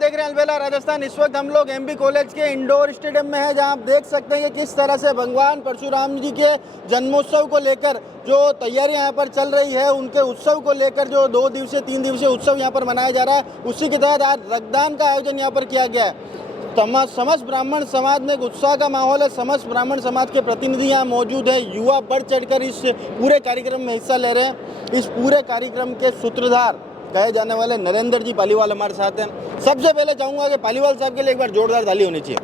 देख रहे हैं अलबेला राजस्थान। इस वक्त हम लोग एमबी कॉलेज के इंडोर स्टेडियम में हैं, जहां आप देख सकते हैं कि किस तरह से भगवान परशुराम जी के जन्मोत्सव को लेकर जो तैयारियां यहाँ पर चल रही है, उनके उत्सव को लेकर जो 2 दिवसीय 3 दिवसीय उत्सव यहाँ पर मनाया जा रहा है, उसी के तहत आज रक्तदान का आयोजन यहाँ पर किया गया है। समस्त ब्राह्मण समाज में एक उत्साह का माहौल है। समस्त ब्राह्मण समाज के प्रतिनिधि यहाँ मौजूद हैं। युवा बढ़ चढ़कर इस पूरे कार्यक्रम में हिस्सा ले रहे हैं। इस पूरे कार्यक्रम के सूत्रधार कहे जाने वाले नरेंद्र जी पालीवाल हमारे साथ हैं। सबसे पहले चाहूँगा कि पालीवाल साहब के लिए एक बार जोरदार ताली होनी चाहिए।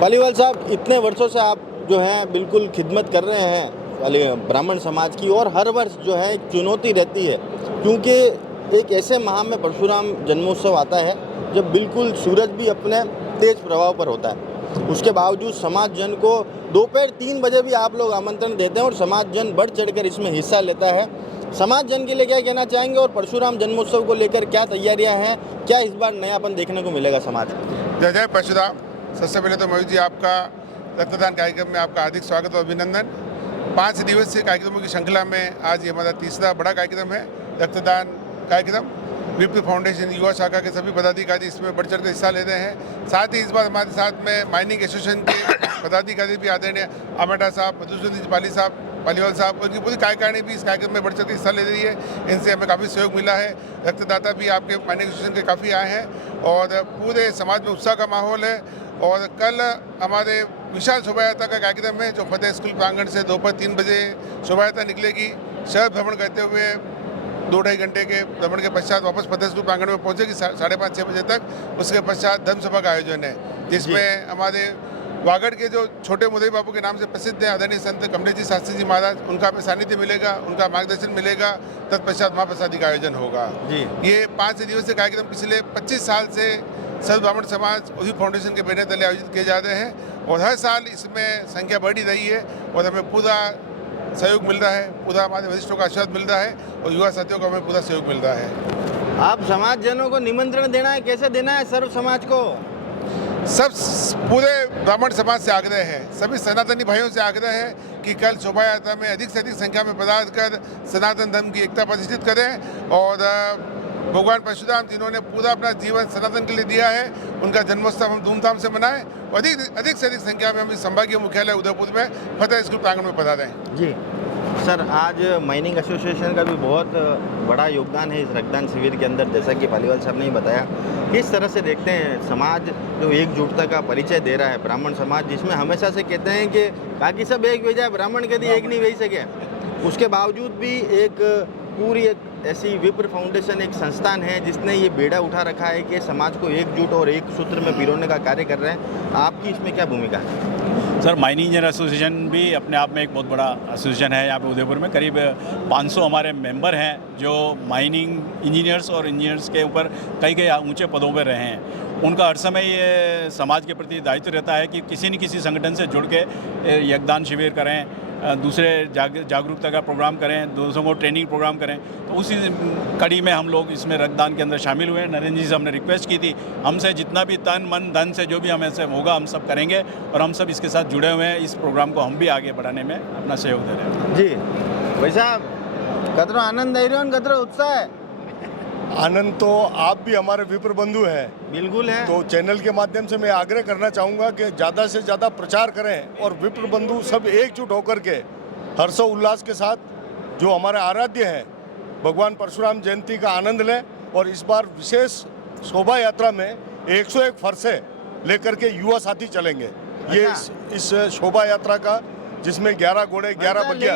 पालीवाल साहब, इतने वर्षों से आप जो हैं बिल्कुल खिदमत कर रहे हैं ब्राह्मण समाज की, और हर वर्ष जो है एक चुनौती रहती है, क्योंकि एक ऐसे माह में परशुराम जन्मोत्सव आता है जब बिल्कुल सूरज भी अपने तेज प्रभाव पर होता है। उसके बावजूद समाज जन को दोपहर 3 बजे भी आप लोग आमंत्रण देते हैं और समाज जन बढ़ चढ़कर इसमें हिस्सा लेता है। समाज जन के लिए क्या कहना चाहेंगे और परशुराम जन्मोत्सव को लेकर क्या तैयारियां हैं? क्या इस बार नयापन देखने को मिलेगा समाज? जय जय परशुराम। सबसे पहले तो मयूर जी, आपका रक्तदान कार्यक्रम में आपका हार्दिक स्वागत और अभिनंदन। 5 दिवसीय कार्यक्रमों की श्रृंखला में आज ये हमारा तीसरा बड़ा कार्यक्रम है, रक्तदान कार्यक्रम। विप्र फाउंडेशन युवा शाखा के सभी पदाधिकारी इसमें बढ़ चढ़ कर हिस्सा ले रहे हैं। साथ ही इस बार हमारे साथ में माइनिंग एसोसिएशन के पदाधिकारी भी आदरणीय आमेटा साहब, मधुसूदन जी पालीवाल साहब, उनकी पूरी कार्यकारिणी भी इस कार्यक्रम में बढ़ चढ़ कर हिस्सा ले रही है। इनसे हमें काफ़ी सहयोग मिला है। रक्तदाता भी आपके माइनिंग एसोसिएशन के काफ़ी आए हैं और पूरे समाज में उत्साह का माहौल है। और कल हमारे विशाल शोभा यात्रा का कार्यक्रम है, जो फतेह स्कूल प्रांगण से दोपहर 3 बजे शोभा यात्रा निकलेगी। शहर भ्रमण करते हुए 2-2.5 घंटे के भ्रमण के पश्चात वापस फतेह स्कूल प्रांगण में पहुंचेगी 5:30-6 बजे तक। उसके पश्चात धर्मसभा का आयोजन है, जिसमें हमारे वागड़ के जो छोटे मुदई बाबू के नाम से प्रसिद्ध है आदरणीय संत कमलेश जी शास्त्री जी महाराज, उनका हमें सानिध्य मिलेगा, उनका मार्गदर्शन मिलेगा। तत्पश्चात महाप्रसादी का आयोजन होगा। ये 5 दिवसीय कार्यक्रम पिछले 25 साल से सर्व ब्राह्मण समाज उसी फाउंडेशन के बैनर तले आयोजित किए जाते हैं और हर साल इसमें संख्या बढ़ी रही है और हमें पूरा सहयोग मिल रहा है, पूरा हमारे वरिष्ठों का आशीर्वाद मिल रहा है और युवा साथियों को हमें पूरा सहयोग मिल रहा है। आप समाज जनों को निमंत्रण देना है, कैसे देना है सर्व समाज को? सब पूरे ब्राह्मण समाज से आग्रह है, सभी सनातनी भाइयों से आग्रह है कि कल शोभा यात्रा में अधिक से अधिक संख्या में पधार कर सनातन धर्म की एकता प्रतिष्ठित करें। और भगवान परशुराम जिन्होंने पूरा अपना जीवन सनातन के लिए दिया है, उनका जन्मोत्सव हम धूमधाम से मनाएं और अधिक से अधिक संख्या में हम इस संभागीय मुख्यालय उदयपुर में फतेह स्कूल प्रांगण में पधारें। जी सर, आज माइनिंग एसोसिएशन का भी बहुत बड़ा योगदान है इस रक्तदान शिविर के अंदर, जैसा कि पालीवाल साहब ने ही बताया। किस तरह से देखते हैं समाज जो एकजुटता का परिचय दे रहा है, ब्राह्मण समाज जिसमें हमेशा से कहते हैं कि बाकी सब एक भेजा है, ब्राह्मण कभी एक नहीं भेज सके, उसके बावजूद भी एक पूरी एक ऐसी विप्र फाउंडेशन एक संस्थान है जिसने ये बेड़ा उठा रखा है कि समाज को एकजुट और एक सूत्र में पिरोने का कार्य कर रहे हैं। आपकी इसमें क्या भूमिका है? सर, माइनिंग इंजीनियर एसोसिएशन भी अपने आप में एक बहुत बड़ा एसोसिएशन है। यहाँ पे उदयपुर में करीब 500 हमारे मेंबर हैं जो माइनिंग इंजीनियर्स और इंजीनियर्स के ऊपर कई ऊंचे पदों पर रहे हैं। उनका हर समय ये समाज के प्रति दायित्व रहता है कि किसी न किसी संगठन से जुड़ के रक्तदान शिविर करें, दूसरे जागरूकता का प्रोग्राम करें, दूसरों को ट्रेनिंग प्रोग्राम करें। तो उसी कड़ी में हम लोग इसमें रक्तदान के अंदर शामिल हुए। नरेंद्र जी से हमने रिक्वेस्ट की थी, हमसे जितना भी तन मन धन से जो भी हमें से होगा हम सब करेंगे और हम सब इसके साथ जुड़े हुए हैं। इस प्रोग्राम को हम भी आगे बढ़ाने में अपना सहयोग दे रहे हैं। जी भाई साहब, कतरो आनंद आई रहा है, कतरो उत्साह है? आनंद तो आप भी हमारे विप्र बंधु हैं। बिल्कुल है। तो चैनल के माध्यम से मैं आग्रह करना चाहूँगा कि ज़्यादा से ज़्यादा प्रचार करें और विप्र बंधु सब एकजुट होकर के हर्षोल्लास के साथ जो हमारे आराध्य हैं भगवान परशुराम जयंती का आनंद लें। और इस बार विशेष शोभा यात्रा में 101 फरसे लेकर के युवा साथी चलेंगे। ये इस शोभा यात्रा का, जिसमें 11 घोड़े 11 बगिया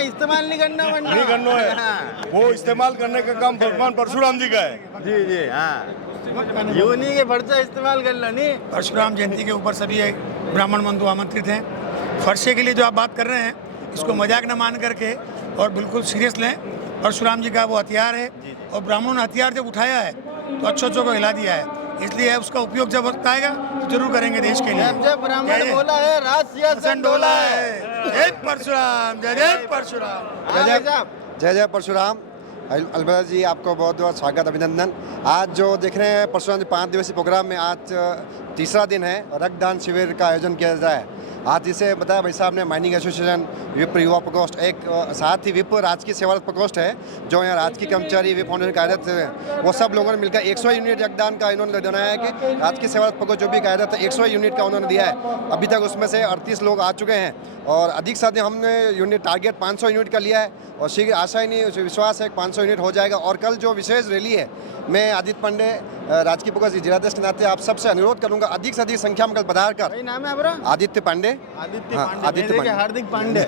इस्तेमाल नहीं करना है, वो इस्तेमाल करने का काम भगवान परशुराम जी का है। जी जी हाँ, यूनी के फरसा इस्तेमाल करना नहीं। परशुराम जयंती के ऊपर सभी ब्राह्मण बंधु आमंत्रित हैं। फरसे के लिए जो आप बात कर रहे हैं, इसको मजाक न मान करके और बिल्कुल सीरियस लें। परशुराम जी का वो हथियार है और ब्राह्मणों ने हथियार जब उठाया है तो अच्छों को हिला दिया है, इसलिए उसका उपयोग जब वक्त आएगा तो जरूर करेंगे देश के लिए। जब ब्राह्मण बोला है, राज सिंहासन डोला है। जय परशुराम, जय जय परशुराम। जय जय परशुराम। अलबेला जी, आपको बहुत बहुत स्वागत अभिनंदन। आज जो देख रहे हैं परशुराम जी 5 दिवसीय प्रोग्राम में आज तीसरा दिन है, रक्तदान शिविर का आयोजन किया जा रहा है। आज जिसे बताया भाई साहब ने, माइनिंग एसोसिएशन, विप्र युवा प्रकोष्ठ, एक साथ ही विप्र राजकीय सेवारत प्रकोष्ठ है जो यहाँ राजकीय कर्मचारी विप्र फाउंडेशन कार्यरत है, वो सब लोगों ने मिलकर 100 यूनिट योगदान का इन्होंने जनाया है कि राजकीय सेवारत प्रकोष्ठ जो भी कार्यरत है 100 यूनिट का उन्होंने दिया है। अभी तक उसमें से 38 लोग आ चुके हैं और अधिक से अधिक हमने यूनिट टारगेट 500 यूनिट का लिया है और शीघ्र आशा ही नहीं विश्वास है कि 500 यूनिट हो जाएगा। और कल जो विशेष रैली है, मैं आदित्य पांडे राजकीय प्रकोष्ठ जिलाध्यक्ष के नाते आप सबसे अनुरोध करूंगा अधिक से अधिक संख्या में कल पधार कर। भाई नाम है आपका? आदित्य पांडे। आदित्य हाँ, पांडे, आदित्य मेरे के पांडे। हार्दिक पांडे।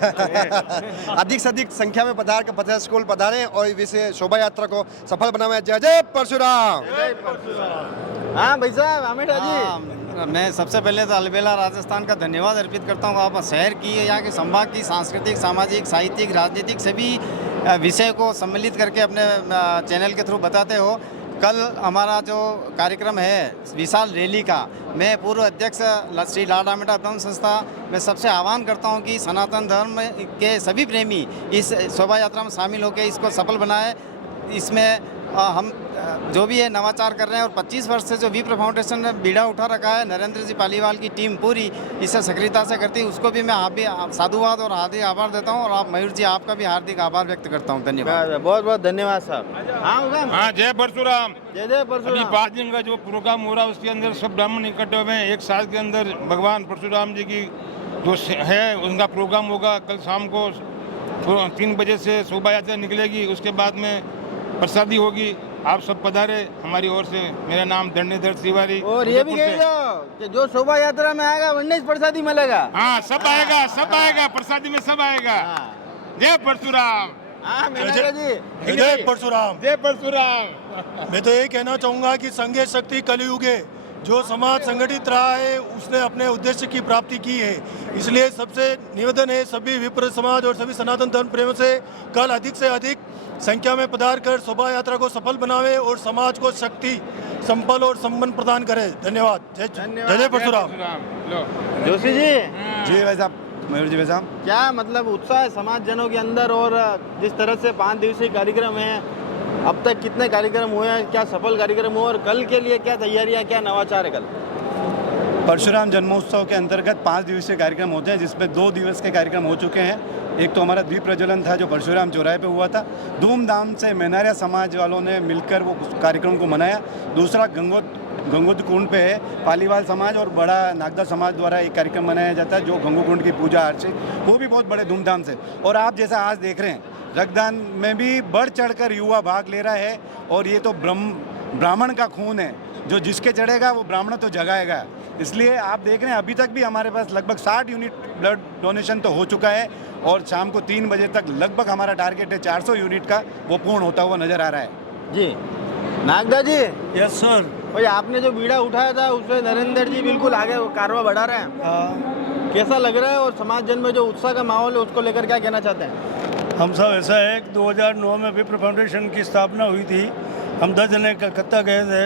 अधिक से अधिक संख्या में पधार कर पथर स्कूल पधारें और विशेष शोभा यात्रा को सफल बनावे। जय जय परशुराम। हाँ भाई साहब, आमिर जी। हाँ, मैं सबसे पहले तो अलबेला राजस्थान का धन्यवाद अर्पित करता हूँ। आप शहर की, यहाँ के संभाग की सांस्कृतिक, सामाजिक, साहित्यिक, राजनीतिक सभी विषय को सम्मिलित करके अपने चैनल के थ्रू बताते हो। कल हमारा जो कार्यक्रम है विशाल रैली का, मैं पूर्व अध्यक्ष श्री लाडामेटा ब्रह्म संस्था में सबसे आह्वान करता हूँ कि सनातन धर्म के सभी प्रेमी इस शोभा यात्रा में शामिल होकर इसको सफल बनाए। इसमें हम जो भी है नवाचार कर रहे हैं और 25 वर्ष से जो विप्र फाउंडेशन ने बीड़ा उठा रखा है, नरेंद्र जी पालीवाल की टीम पूरी इसे सक्रियता से करती है, उसको भी मैं आप भी साधुवाद और हार्दिक आभार देता हूँ। और आप मयूर जी, आपका भी हार्दिक आभार व्यक्त करता हूँ। धन्यवाद। बहुत बहुत धन्यवाद साहब। हाँ हाँ, जय परशुराम। जय जय अभी परशुराम। 5 दिन का जो प्रोग्राम हो रहा है उसके अंदर सब ब्राह्मण इकट्ठे हुए हैं। एक साल के अंदर भगवान परशुराम जी की जो है उनका प्रोग्राम होगा। कल शाम को 3 बजे से शोभा यात्रा निकलेगी, उसके बाद में प्रसादी होगी। आप सब पधारे हमारी ओर से। मेरा नाम दंडेधर तिवारी। और ये भी कह दो कि जो शोभा यात्रा में आएगा वन्य प्रसादी मिलेगा। हाँ, सब आएगा, सब आएगा, प्रसादी में सब आएगा। जय परशुराम। हाँ मीनाक्षी जी। जय परशुराम। जय परशुराम। मैं तो यही कहना चाहूँगा कि संघे शक्ति कलयुगे, जो समाज संगठित रहा है उसने अपने उद्देश्य की प्राप्ति की है। इसलिए सबसे निवेदन है सभी विप्र समाज और सभी सनातन धर्म प्रेमियों से कल अधिक से अधिक संख्या में पधार कर शोभा यात्रा को सफल बनावे और समाज को शक्ति, संपल और संपन्न प्रदान करे। धन्यवाद। जय जय परशुराम। लो। जोशी जी, जी भाई साहब, मयूर जी भाई साहब, क्या मतलब उत्साह है समाज जनों के अंदर? और जिस तरह से 5 दिवसीय कार्यक्रम है, अब तक कितने कार्यक्रम हुए हैं, क्या सफल कार्यक्रम हुए और कल के लिए क्या तैयारियां, क्या नवाचार है कल? परशुराम जन्मोत्सव के अंतर्गत 5 दिवसीय कार्यक्रम होते हैं, जिसमें 2 दिवस के कार्यक्रम हो चुके हैं। एक तो हमारा द्वीप प्रज्वलन था जो परशुराम चौराहे पे हुआ था, धूमधाम से मेनारिया समाज वालों ने मिलकर वो कार्यक्रम को मनाया। दूसरा गंगोत्री कुंड पे है, पालीवाल समाज और बड़ा नागदा समाज द्वारा एक कार्यक्रम मनाया जाता है जो गंगो कुंड की पूजा अर्चना, वो भी बहुत बड़े धूमधाम से। और आप जैसा आज देख रहे हैं, रक्तदान में भी बढ़ चढ़कर युवा भाग ले रहा है। और ये तो ब्राह्मण का खून है, जो जिसके चढ़ेगा वो ब्राह्मण तो जगाएगा। इसलिए आप देख रहे हैं अभी तक भी हमारे पास लगभग 60 यूनिट ब्लड डोनेशन तो हो चुका है और शाम को 3 बजे तक लगभग हमारा टारगेट है 400 यूनिट का, वो पूर्ण होता हुआ नज़र आ रहा है। जी नागदा जी। Yes sir. भाई आपने जो बीड़ा उठाया था उससे नरेंद्र जी बिल्कुल आगे कारवा बढ़ा रहे हैं। कैसा लग रहा है और समाज जन में जो उत्साह का माहौल है उसको लेकर क्या कहना चाहते हैं? हम सब ऐसा है कि 2009 में विप्र फाउंडेशन की स्थापना हुई थी। हम 10 जने कलकत्ता गए थे।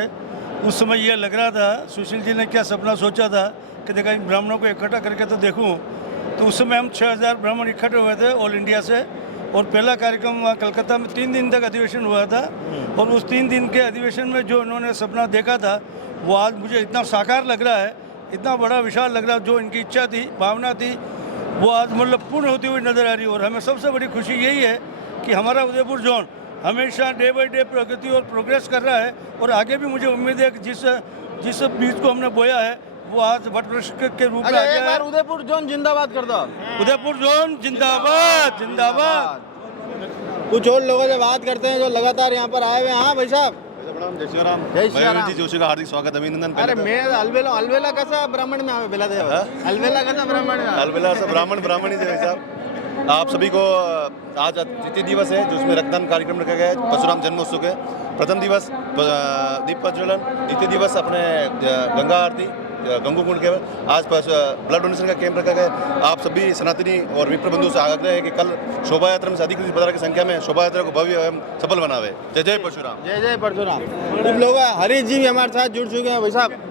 उस समय यह लग रहा था, सुशील जी ने क्या सपना सोचा था कि देखा इन ब्राह्मणों को इकट्ठा करके तो देखूं। तो उस समय हम 6000 ब्राह्मण इकट्ठे हुए थे ऑल इंडिया से। और पहला कार्यक्रम वहाँ कलकत्ता में 3 दिन तक अधिवेशन हुआ था। और उस 3 दिन के अधिवेशन में जो उन्होंने सपना देखा था वो आज मुझे इतना साकार लग रहा है, इतना बड़ा विशाल लग रहा है। जो इनकी इच्छा थी, भावना थी, वो आज मतलब पूर्ण होती हुई नज़र आ रही है। और हमें सबसे बड़ी खुशी यही है कि हमारा उदयपुर जोन हमेशा डे बाई डे प्रगति और प्रोग्रेस कर रहा है। और आगे भी मुझे उम्मीद है कि जिस बीज को हमने बोया है वो आज वट वृक्ष के रूप में आ एक गया बार है। उदयपुर जोन जिंदाबाद कर दो। उदयपुर जोन जिंदाबाद, जिंदाबाद। कुछ और लोगों से बात करते हैं जो लगातार यहाँ पर आए हुए हैं। हाँ भाई साहब, जय श्री राम। जय श्री राम। मयूर जी जोशी का हार्दिक स्वागत, अभिनंदन। अरे मैं अलवेला कैसा ब्राह्मण में आवे बेला दे, अलवेला कैसा ब्राह्मण में? अलबेला से ब्राह्मण ही भाई साहब। आप सभी को आज तृतीय दिवस है जिसमें रक्तदान कार्यक्रम रखा गया है परशुराम जन्मोत्सव के। प्रथम दिवस दीप प्रज्वलन, द्वितीय दिवस अपने गंगा आरती गंगो कुंड के। आज ब्लड डोनेशन का कैंप रखा गया। आप सभी सनातनी और विप्र बंधु से आग्रह है कि कल शोभा यात्रा में से अधिक पधार की संख्या में शोभा यात्रा को भव्य एवं सफल बनावे। जय जय परशुराम। जय जय परशुराम। कुछ लोग हरीश जी भी हमारे साथ जुड़ चुके हैं। भाई साहब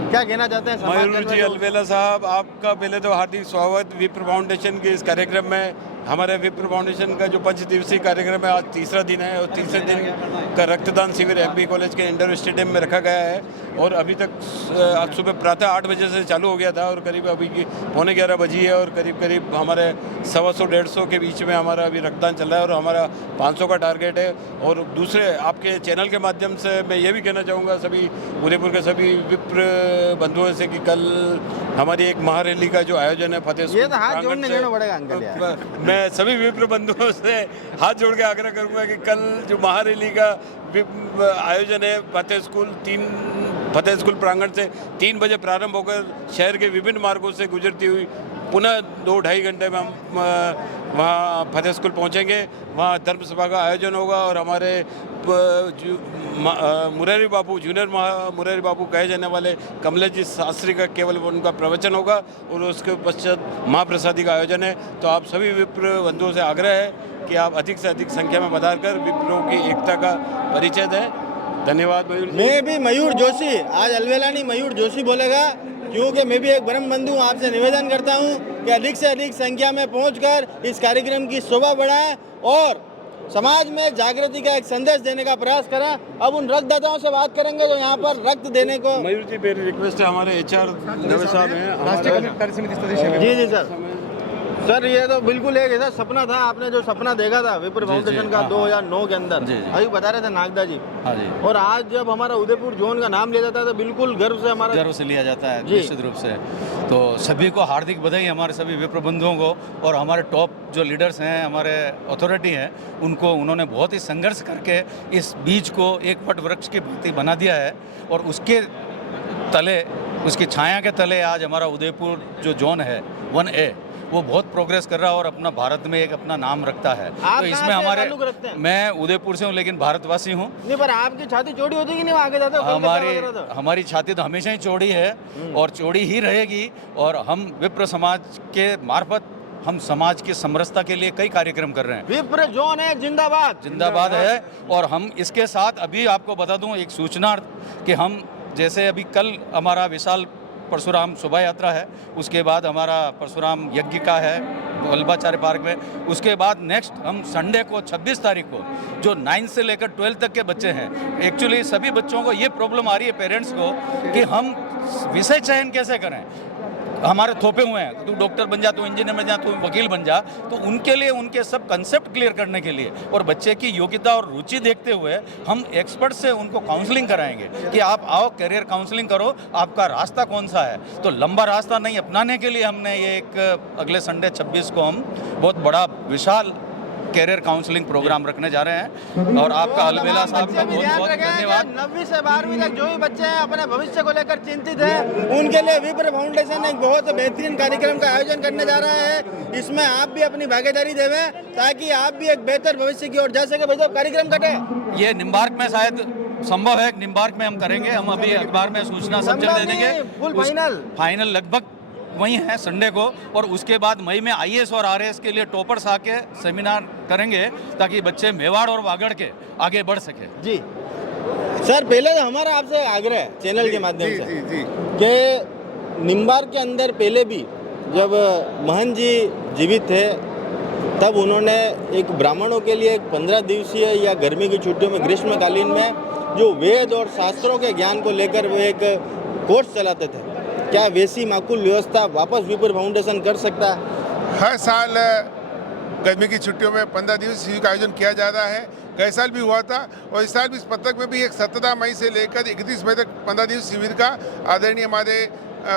क्या कहना चाहते हैं? मयूर जी अलबेला साहब, आपका पहले तो हार्दिक स्वागत विप्र फाउंडेशन के इस कार्यक्रम में। हमारे विप्र फाउंडेशन का जो 5 दिवसीय कार्यक्रम है आज तीसरा दिन है और तीसरे दिन का रक्तदान शिविर एमबी कॉलेज के इंडोर स्टेडियम में रखा गया है। और अभी तक आज सुबह प्रातः 8 बजे से चालू हो गया था और करीब अभी की 11:15 बजी है और करीब करीब हमारे 125-150 के बीच में हमारा अभी रक्तदान चल रहा है और हमारा 500 का टारगेट है। और दूसरे आपके चैनल के माध्यम से मैं ये भी कहना चाहूँगा सभी उदयपुर के सभी विप्र बंधुओं से कि कल हमारी एक महारैली का जो आयोजन है फतेह ये तो हाथ जोड़ने जाना पड़ेगा अंकल यार। मैं सभी विप्र बंधुओं से हाथ जोड़ के आग्रह करूंगा कि कल जो महारैली का आयोजन है फतेह स्कूल प्रांगण से 3 बजे प्रारंभ होकर शहर के विभिन्न मार्गों से गुजरती हुई पुनः 2-2.5 घंटे में हम वहाँ फतेह स्कूल पहुँचेंगे। वहाँ धर्म सभा का आयोजन होगा और हमारे मुरारी बापू जूनियर मुरारी बापू कहे जाने वाले कमलेश जी शास्त्री का केवल उनका प्रवचन होगा और उसके पश्चात महाप्रसादी का आयोजन है। तो आप सभी विप्र बंधुओं से आग्रह है कि आप अधिक से अधिक संख्या में पधारकर विप्रों की एकता का परिचय दें। धन्यवाद मयूर जी। मैं भी मयूर जोशी, आज अलवेला नहीं मयूर जोशी बोलेगा, क्योंकि मैं भी एक ब्रह्म बंधु हूँ। आपसे निवेदन करता हूँ कि अधिक से अधिक संख्या में पहुंचकर इस कार्यक्रम की शोभा बढ़ाएं और समाज में जागृति का एक संदेश देने का प्रयास करें। अब उन रक्तदाताओं से बात करेंगे जो यहाँ पर रक्त देने को। मयूर जी मेरी रिक्वेस्ट है, हमारे HR नवे साहब हैं, राष्ट्रीय जी सर। सर ये तो बिल्कुल एक ऐसा सपना था, आपने जो सपना देखा था विप्र फाउंडेशन का 2009 के अंदर, अभी बता रहे थे नागदा जी। हाँ जी। और आज जब हमारा उदयपुर जोन का नाम लिया जाता है तो बिल्कुल गर्व से लिया जाता है निश्चित रूप से। तो सभी को हार्दिक बधाई, हमारे सभी विप्र बंधुओं को और हमारे टॉप जो लीडर्स हैं, हमारे अथॉरिटी हैं, उनको उन्होंने बहुत ही संघर्ष करके इस बीज को एक वट वृक्ष की भांति बना दिया है और उसके तले, उसकी छाया के तले आज हमारा उदयपुर जो जोन है 1A वो बहुत प्रोग्रेस कर रहा है और अपना भारत में एक अपना नाम रखता है। आप तो इसमें हमारे, मैं उदयपुर से हूँ लेकिन भारतवासी हूँ। नहीं, पर आपकी छाती चौड़ी होती कि नहीं आगे जाते? हमारी छाती तो हमेशा ही चौड़ी है और चौड़ी ही रहेगी और हम विप्र समाज के मार्फत हम समाज की समरसता के लिए कई कार्यक्रम कर रहे हैं। विप्र जोन है जिंदाबाद है। और हम इसके साथ अभी आपको बता दूं एक सूचना कि हम जैसे अभी कल हमारा विशाल परशुराम शोभा यात्रा है, उसके बाद हमारा परशुराम यज्ञ का है वल्लभाचार्य पार्क में, उसके बाद नेक्स्ट हम संडे को 26 तारीख को जो 9 से लेकर 12 तक के बच्चे हैं, एक्चुअली सभी बच्चों को ये प्रॉब्लम आ रही है पेरेंट्स को कि हम विषय चयन कैसे करें। हमारे थोपे हुए हैं, तू डॉक्टर बन जा, तू इंजीनियर बन जा, तू वकील बन जा। तो उनके लिए उनके सब कंसेप्ट क्लियर करने के लिए और बच्चे की योग्यता और रुचि देखते हुए हम एक्सपर्ट से उनको काउंसलिंग कराएंगे कि आप आओ, करियर काउंसलिंग करो, आपका रास्ता कौन सा है। तो लंबा रास्ता नहीं अपनाने के लिए हमने ये एक अगले संडे 26 को हम बहुत बड़ा विशाल कैरियर काउंसलिंग प्रोग्राम रखने जा रहे हैं। और आपका अलबेला साहब का बहुत बहुत धन्यवाद। 9वीं से 12वीं तक जो भी बच्चे हैं अपने भविष्य को लेकर चिंतित हैं, उनके लिए विप्र फाउंडेशन एक बहुत बेहतरीन कार्यक्रम का आयोजन करने जा रहा है। इसमें आप भी अपनी भागीदारी देवें ताकि आप भी एक बेहतर भविष्य की ओर जा सके। भाई कार्यक्रम कटे ये निम्बार्क में शायद संभव है, निम्बार्क में हम करेंगे। हम अभी अखबार में सूचना सब जल्द दे देंगे। फाइनल लगभग वही है संडे को। और उसके बाद मई में IAS और RAS के लिए टॉपर्स आके सेमिनार करेंगे ताकि बच्चे मेवाड़ और वागड़ के आगे बढ़ सके। जी सर, पहले तो हमारा आपसे आग्रह है चैनल के माध्यम से कि निम्बार्क के अंदर पहले भी जब महन जी जीवित थे तब उन्होंने एक ब्राह्मणों के लिए एक 15 दिवसीय या गर्मी की छुट्टियों में ग्रीष्मकालीन में जो वेद और शास्त्रों के ज्ञान को लेकर वो एक कोर्स चलाते थे। क्या वैसी माकूल व्यवस्था वापस विप्र फाउंडेशन कर सकता है? हर साल गर्मी की छुट्टियों में 15 दिवसीय शिविर का आयोजन किया जाता है। कई साल भी हुआ था और इस साल भी इस पत्रक में भी एक 17 मई से लेकर 31 मई तक 15 दिवसीय शिविर का आदरणीय हमारे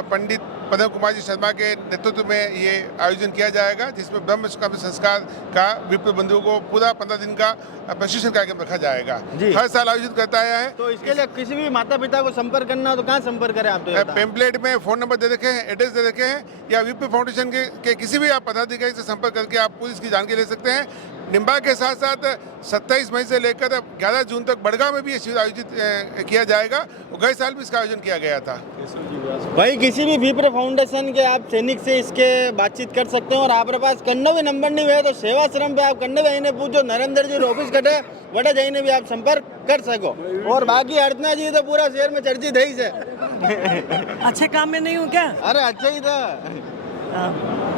पंडित पद्म कुमार जी शर्मा के नेतृत्व में ये आयोजन किया जाएगा, जिसमें ब्रह्म संस्कार का विप्र बंधुओं को पूरा 15 दिन का प्रशिक्षण कार्यक्रम रखा जाएगा। हर साल आयोजित करता है। तो इसके लिए किसी भी माता पिता को संपर्क करना हो तो कहाँ संपर्क करें आप? तो पेम्पलेट में फ़ोन नंबर दे रखे हैं, एड्रेस दे रखे हैं, या विप्र फाउंडेशन के किसी भी आप पदाधिकारी से संपर्क करके आप पूरी इसकी जानकारी ले सकते हैं। निम्बार्क के साथ साथ 27 मई से लेकर 11 जून तक बड़गांव में भी ये शिविर आयोजित किया जाएगा। गए साल भी इसका आयोजन किया गया था। भाई किसी भी विप्र फाउंडेशन के आप सैनिक से इसके बातचीत कर सकते हैं और आपके पास कन्नो भी नंबर नहीं है तो सेवाश्रम पे आप कन्ने भाई ने पूछो, नरेंद्र जी ऑफिस कटे बड़े जाई ने भी आप संपर्क कर सको। और बाकी अर्चना जी तो पूरा शहर में चर्चित है ही से। अच्छे काम में नहीं हूँ क्या? अरे अच्छा ही था।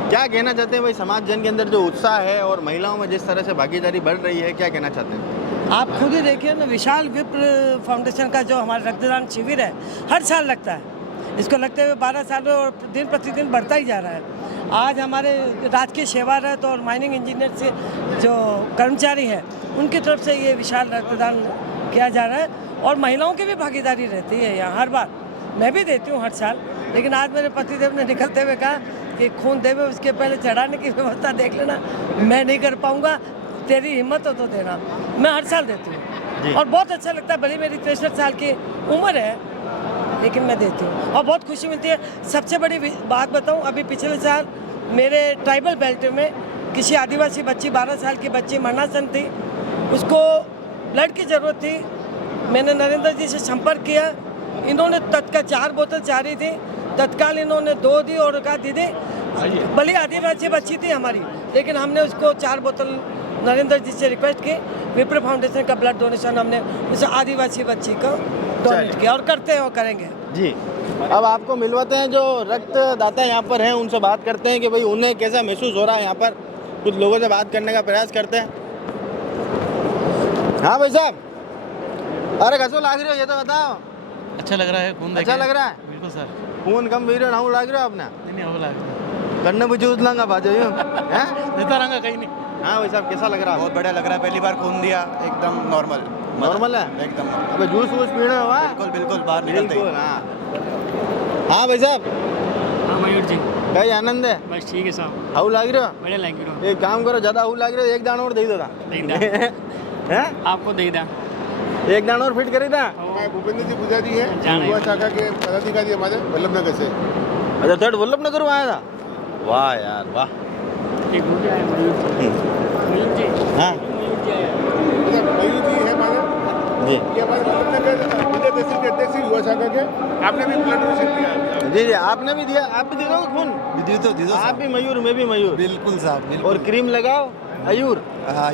क्या कहना चाहते हैं भाई, समाज जन के अंदर जो उत्साह है और महिलाओं में जिस तरह से भागीदारी बढ़ रही है, क्या कहना चाहते हैं? आप खुद ही देखिए ना, विशाल विप्र फाउंडेशन का जो हमारा रक्तदान शिविर है हर साल लगता है। इसको लगते हुए 12 साल और दिन प्रतिदिन बढ़ता ही जा रहा है। आज हमारे राजकीय सेवारत और माइनिंग इंजीनियर से जो कर्मचारी हैं उनकी तरफ से ये विशाल रक्तदान किया जा रहा है और महिलाओं की भी भागीदारी रहती है यहाँ हर बार। मैं भी देती हूँ हर साल, लेकिन आज मेरे पतिदेव ने निकलते हुए कहा कि खून देवे उसके पहले चढ़ाने की व्यवस्था देख लेना, मैं नहीं कर पाऊँगा, तेरी हिम्मत हो तो देना। मैं हर साल देती हूँ और बहुत अच्छा लगता है। भले मेरी 63 साल की उम्र है लेकिन मैं देती हूँ और बहुत खुशी मिलती है। सबसे बड़ी बात बताऊँ, अभी पिछले साल मेरे ट्राइबल बेल्ट में किसी आदिवासी बच्ची 12 साल की बच्ची मरणासन थी, उसको ब्लड की ज़रूरत थी। मैंने नरेंद्र जी से संपर्क किया, इन्होंने तत्काल 4 बोतल चारी थी, तत्काल इन्होंने 2 दी और कहा दीदी भले आदिवासी बच्ची थी हमारी, लेकिन हमने उसको 4 बोतल नरेंद्र जी से रिक्वेस्ट की। विप्र फाउंडेशन का ब्लड डोनेशन हमने उस आदिवासी बच्ची को डोनेट किया और करते हैं और करेंगे जी। अब आपको मिलवाते हैं जो रक्तदाता यहाँ पर हैं, उनसे बात करते हैं कि भाई उन्हें कैसा महसूस हो रहा है। यहाँ पर कुछ लोगों से बात करने का प्रयास करते हैं। हाँ भाई साहब, अरे कसो लाग रही हो ये तो बताओ। अच्छा लग रहा है, खून अच्छा लग रहा है? बिल्कुल सर। खून कम पी रहे हो, लाग रहे हो आपने? नहीं हो लग करने मुझे उतलांगा बाजू हैं? देता रहूँगा कहीं नहीं। हाँ भाई साहब, कैसा लग रहा है? बहुत बढ़िया लग रहा है, पहली बार खून दिया, एकदम नॉर्मल नॉर्मल है एकदम। अबे जूस वूस पीना हुआ? बिल्कुल बिल्कुल, बाहर निकलते ही। बिल्कुल, हाँ। हाँ भाई साहब, हाँ मयूर जी, कई आनंद है? बस ठीक है साहब, हाउ लाग रहे हो? बढ़िया लग रहा एक काम करो, ज्यादा हाउ लाग रहे हो, एक दाना और दे दो हैं? आपको दे दा। एक दाना और फिट करी था। भूपेंद्र जी पुजारी है, जाना है। युवा शाखा के पदाधिकारी हमारे वल्लभनगर से। अच्छा, थर्ड वल्लभनगर में आया था? वाह यार वाह। एक मुझे आया मयूर जी। हाँ मयूर जी है हमारे, जी ये हमारे वल्लभनगर विजय तहसील के अध्यक्ष युवा शाखा के। आपने भी ब्लड डोनेशन किया? जी जी, आपने भी दिया? आप भी दे दो खून? दे दो आप भी मयूर, मैं भी मयूर। बिल्कुल साहब, बिल्कुल। और क्रीम लगाओ आयूर। हाँ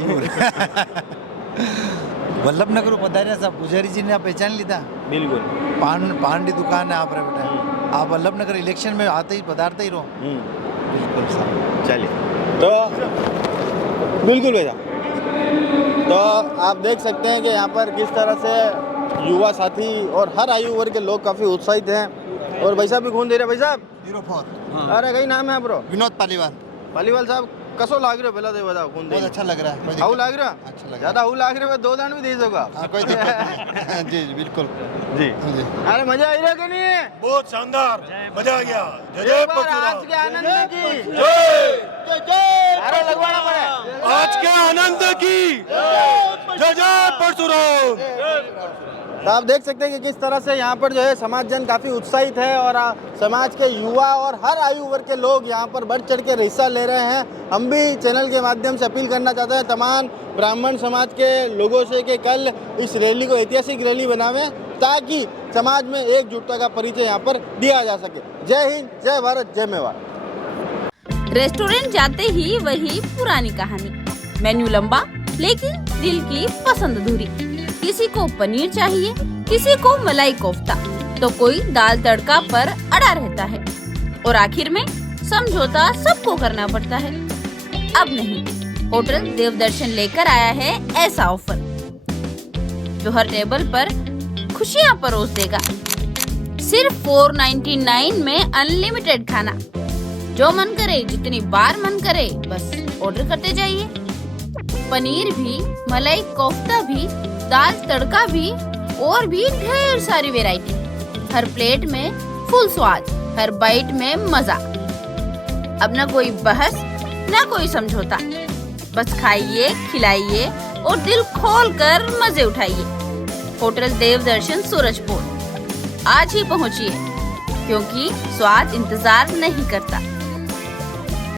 वल्लभनगर पधारे साहब, पुजारी जी ने आप पहचान ली था? बिल्कुल। पान की दुकान है आप रे बेटा, आप वल्लभनगर इलेक्शन में आते ही पधारते ही रहो। बिल्कुल साहब। चलिए, तो बिल्कुल भैया, तो आप देख सकते हैं कि यहाँ पर किस तरह से युवा साथी और हर आयु वर्ग के लोग काफ़ी उत्साहित हैं। और भाई साहब भी खून दे रहे हैं। भाई साहब, अरे कई नाम है ब्रो? विनोद पालीवाल। पालीवाल साहब, कसो लाग रहे हो? पहला तो बताओ, खून दे। बहुत अच्छा लग रहा है। हाउ लाग रहा? अच्छा लग रहा ज़्यादा हाउ लाग रहे हो, 2 दान भी दे दोगा? है। कोई दिक्कत नहीं। जी जी बिल्कुल जी। जी। अरे मजा आ रहा कि नहीं है? बहुत शानदार, मजा आ गया। एक बार आज के आनंद की जय जय। अरे लगवाना पड़े। आज के आनंद की जय जय परशुराम। तो आप देख सकते हैं कि किस तरह से यहाँ पर जो है समाज जन काफ़ी उत्साहित है और समाज के युवा और हर आयु वर्ग के लोग यहाँ पर बढ़ चढ़ के हिस्सा ले रहे हैं। हम भी चैनल के माध्यम से अपील करना चाहते हैं तमाम ब्राह्मण समाज के लोगों से कि कल इस रैली को ऐतिहासिक रैली बनावें ताकि समाज में एकजुटता का परिचय यहाँ पर दिया जा सके। जय हिंद, जय भारत, जय मेवाड़। रेस्टोरेंट जाते ही वही पुरानी कहानी, मेन्यू लंबा लेकिन दिल की पसंद अधूरी। किसी को पनीर चाहिए, किसी को मलाई कोफ्ता, तो कोई दाल तड़का पर अड़ा रहता है और आखिर में समझौता सबको करना पड़ता है। अब नहीं, होटल देवदर्शन लेकर आया है ऐसा ऑफर जो हर टेबल पर खुशियां परोस देगा। सिर्फ 499 में अनलिमिटेड खाना, जो मन करे जितनी बार मन करे बस ऑर्डर करते जाइए। पनीर भी, मलाई कोफ्ता भी, दाल तड़का भी और भी ढेर सारी वैरायटी। हर प्लेट में फुल स्वाद, हर बाइट में मजा। अब ना कोई बहस, ना कोई समझौता, बस खाइए, खिलाइए और दिल खोल कर मजे उठाइए। होटल देवदर्शन सूरजपुर, आज ही पहुंचिए क्योंकि स्वाद इंतजार नहीं करता।